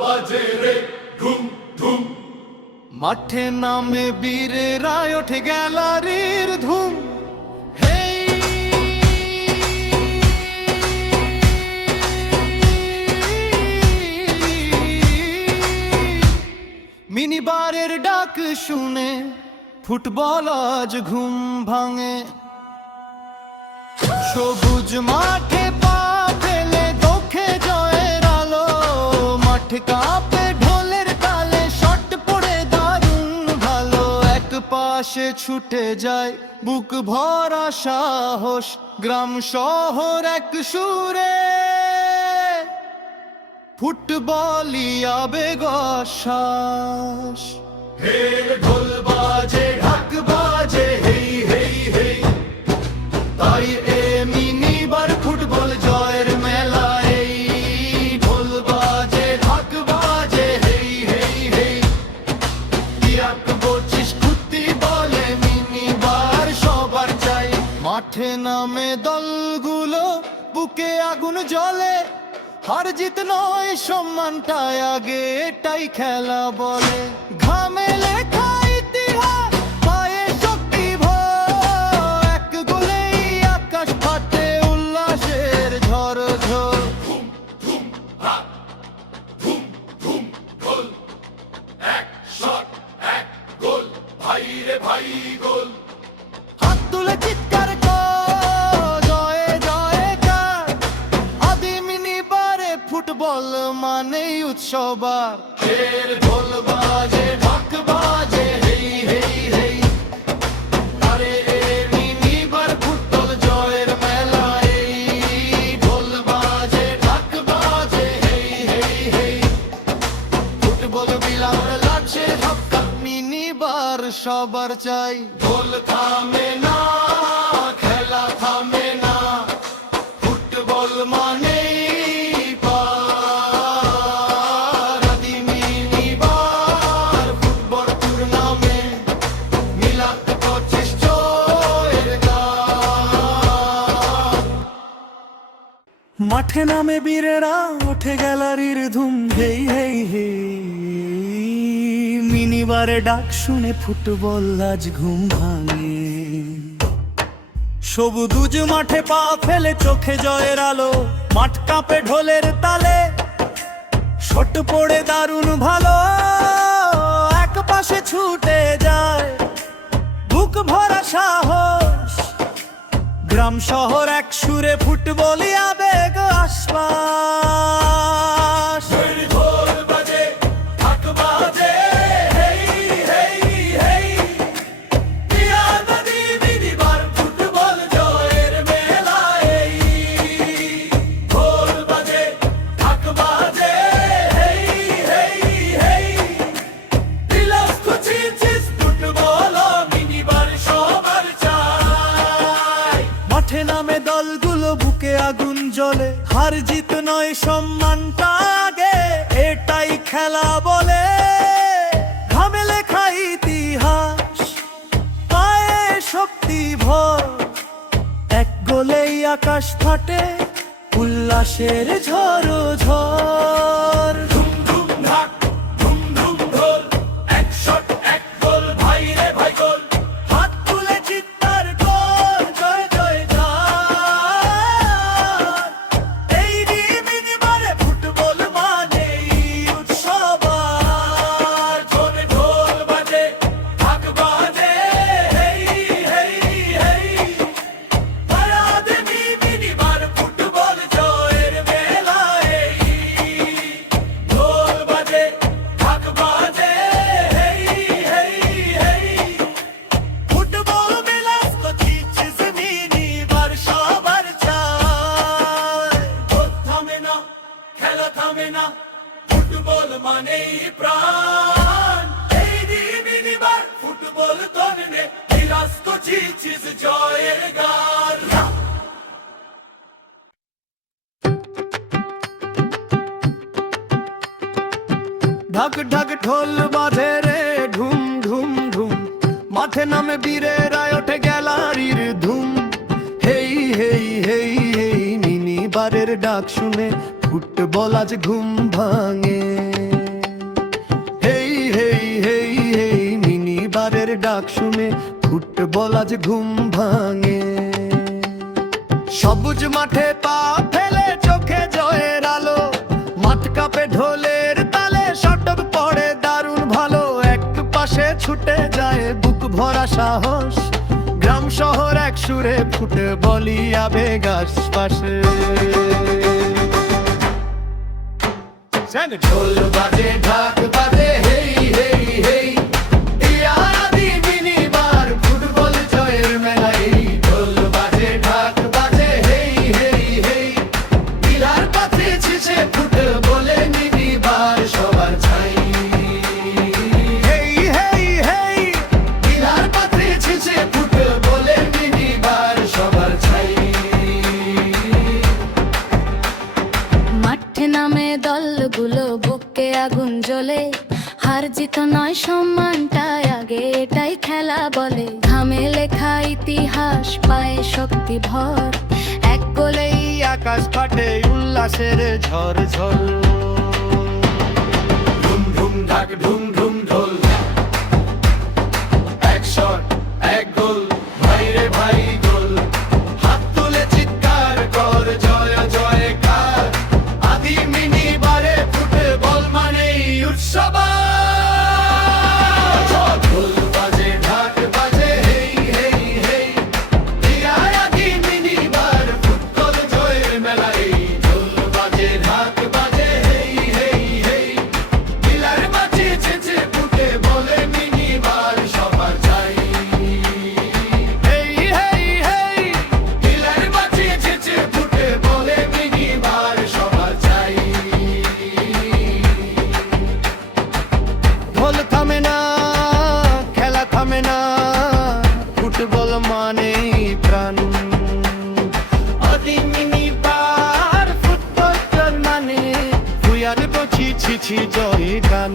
বাজে রে ধুম ধুম মাঠে নামে বীরেরা ওঠে গ্যালারির ধুম। মিনিবারের ডাক শুনে ফুটবল আজ ঘুম ভাঙে। সবুজ মাঠে পাশে ছুটে যায়, বুক ভরা সাহস, গ্রাম শহর এক সুরে। ফুটবলিয়া বেগ সাহস ঢোল বাজে আগুন জলে হার জিত নয় সম্মানটা আগে এটাই খেলা বলে। ঘামে লেখা ফুটবল মানেই উৎসব ঢোল বাজে বাজে, হেই হেই মেলা, এই বাজে ফুটবল লাগছে সবার চাই। ঢোল থামে না, খেলা থামে না। ফুটবল মানে মাঠে নামে বীরেরা, ওঠে গ্যালারির ধুম, হেই হেই হেই। মিনিবারে ডাক শুনে ফুটবল আজ ঘুম ভাঙে। সবুজ মাঠে পা ফেলে চোখে জয়ের আলো, মাঠ কাঁপে ঢোলের তালে। শট পড়ে দারুণ ভালো, এক পাশে ছুটে যায়। বুক ভরা সাহস গ্রাম শহর এক সুরে ফুটবলই আবেগ আশ্বাস মাঠে নামে দলগুলো, বুকে আগুন জ্বলে। হার জিত নয়, সম্মানটা আগে। এটাই খেলা বলে। ঘামে লেখা ইতিহাস, পায়ে শক্তি ভর। এক গোলেই আকাশ ফাটে, উল্লাসের ঝড় ঝড়। ঢাক ঢাক ঢোল বাঁধে রে, ঢুম ঢুম ঢুম। মাঠে নামে রায়, ওঠে গ্যালারির ধুম। হেই হেই হেই হেই, মিনি বারের ডাক শুনে ফুটবল আজ ঘুম ভাঙে। হেই হেই হেই হেই, মিনি বারের ডাক শুনে ফুটবল আজ ঘুম ভাঙে। সবুজ মাঠে পা ফেলে চোখে জয়ের আলো। মাঠ কাপে ঢোলের তালে শটক পড়ে দারুণ ভালো। এক পাশে ছুটে যায় বুক ভরা সাহস। গ্রাম শহর এক সুরে ফুটে বলি আবেগ আশপাশে। ঢোল বাজে ঢাক বাজে হেই হেই হেই। সম্মানটাই আগে এটাই খেলা বলে। ঘামে লেখা ইতিহাস পায়ে শক্তি ভর। এক গোলেই আকাশ ফাটে উল্লাসের ঝড় ঝড় ঢুম ঢুম ঢাক ঢুম ঢোল থামে না, খেলা থামে না। ফুটবল মানে প্রাণ। ফুটবল মানে ফুয়ার বছি ছিছি জয় গান